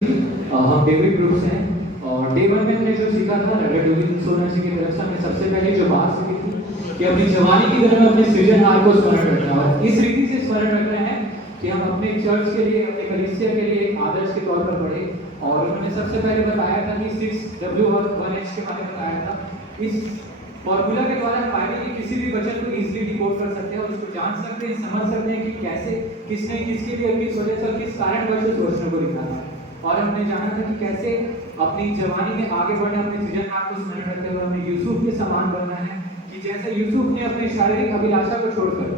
हम David groups हैं और डे वन में हमने जो सीखा था रगड़ डोबिन सोनाक्षी की तरफ से हमने सबसे पहले जो बात सीखी थी कि अपनी जवानी की तरह अपने सृजनहार को स्मरण रखना है और इस रीति से स्मरण रख रहे हैं कि हम अपने चर्च के लिए अपने कलीसिया के लिए आदर्श के तौर पर पढ़े। और उन्होंने सबसे पहले बताया था कि 6W और 1H के बारे में बताया था। इस फॉर्मूला के द्वारा फाइनली किसी भी वचन को इजीली डिकोड कर सकते हैं और उसको जान सकते हैं, समझ सकते हैं कि कैसे किसने किसके लिए किस वजह से किस कारण वजह से वचनों को लिखा था। और हमने जाना था कि कैसे अपनी जवानी में आगे बढ़ना, अपने सृजनहार को स्मरण रखते हुए हमें यूसुफ के समान बनना है कि जैसे यूसुफ ने अपने शारीरिक अभिलाषा को छोड़कर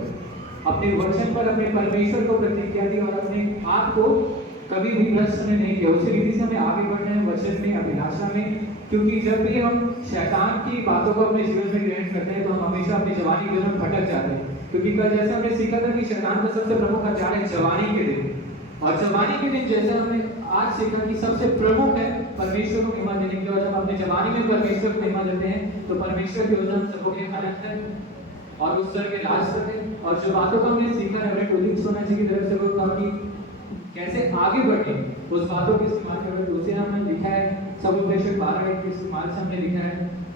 अपने वचन पर अपने परमेश्वर को प्रतिज्ञा दी और अपने आप को कभी भी भ्रष्ट नहीं किया। उसी रीति से हमें आगे बढ़ना है वचन में, अभिलाषा में, क्योंकि जब भी हम शैतान की बातों को अपने जीवन में ग्रहण करते हैं तो हम हमेशा अपनी जवानी के दिन भटक जाते हैं। क्योंकि कल जैसे हमने सीखा था कि शैतान का सबसे प्रमुख हथियार है जवानी के दिन, और जवानी के दिन जैसे हमने आज सीखा कि सबसे प्रमुख है परमेश्वर को महिमा देने के लिए। और जब अपने जवानी में परमेश्वर को महिमा देते हैं तो परमेश्वर की योजना हम सबों के आनंद है और उस तरह के राज करते हैं। और जो बातों को हमने सीखा है उदित सोनाक्षी की तरफ से वो कहा कि कैसे आगे बढ़े उस बातों के इस्तेमाल करके उसे हमने लिखा है सब उपदेशक 12 के इस्तेमाल से हमने लिखा है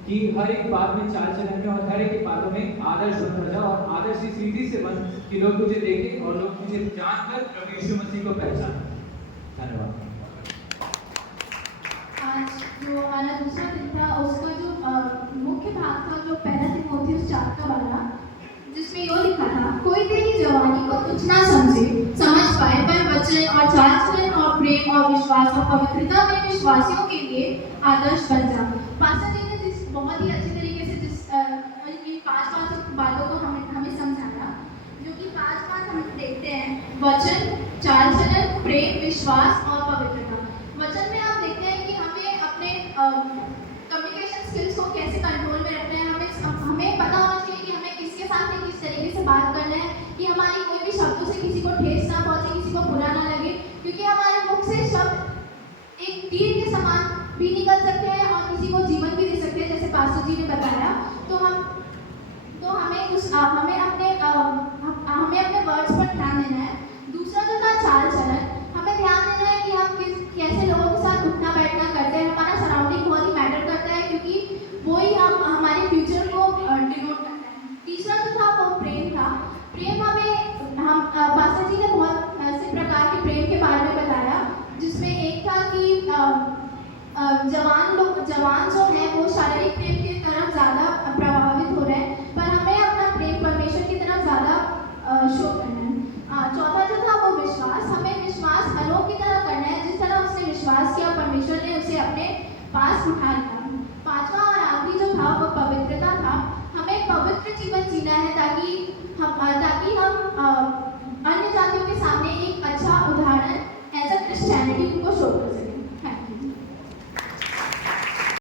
कि हर एक बात में चाल चलन में और हर एक बातों में आदर्श बन जा और आदर्श इस रीति से बन कि लोग तुझे देखें और लोग तुझे जानकर प्रभु यीशु मसीह को पहचानें। धन्यवाद। आज जो हमारा दूसरा दिन था उसका जो मुख्य भाग था जो पहला तीमुथियुस 4 वाला, जिसमें यो लिखा था, कोई तेरी जवानी को तुच्छ ना समझ पाए पर वचन और चाल चलन और प्रेम और विश्वास और पवित्रता में विश्वासियों के लिए आदर्श बन जा। पास्टर जी ने जिस बहुत ही अच्छी तरीके से ये 5 बातों को हमें समझाया, जो कि 5 बात हम देखते हैं, वचन, चाल चलन, प्रेम, विश्वास और पवित्रता। वचन में आप देखते हैं कि हमें अपने कम्युनिकेशन स्किल्स को कैसे कंट्रोल में रखना है। हमें पता होना चाहिए कि हमें किसके साथ में किस तरीके से बात करना है कि हमारी कोई भी शब्दों से किसी को ठेस ना पहुंचे, किसी को बुरा ना लगे, क्योंकि हमारे मुख से शब्द एक तीर के समान भी निकल सकते हैं और किसी को जीवन भी दे सकते हैं, जैसे पास्टर जी ने बताया। तो हमें अपने वर्ड्स पर ध्यान देना है। दूसरा जो था चाल चलन, हमें ध्यान देना है कि हम कैसे लोगों के साथ उठना बैठना करते हैं। हमारा सराउंडिंग बहुत ही मैटर करता है क्योंकि वही हमारे फ्यूचर को डिनोट करता है। तीसरा जो था वो प्रेम था। प्रेम पास्टर जी ने बहुत ऐसे प्रकार के प्रेम के बारे में बताया, जिसमें एक था कि जवान जो है वो शारीरिक प्रेम की तरफ ज़्यादा प्रभावित हो रहे हैं, पर हमें अपना प्रेम परमेश्वर की तरफ ज़्यादा शो करना है। चौथा जो था वो विश्वास, हमें विश्वास हनोक की तरह करना है, जिस तरह उसने विश्वास किया परमेश्वर ने उसे अपने पास उठा लिया। पांचवा और आखिरी जो था वो पवित्रता था। हमें पवित्र जीवन जीना है ताकि हम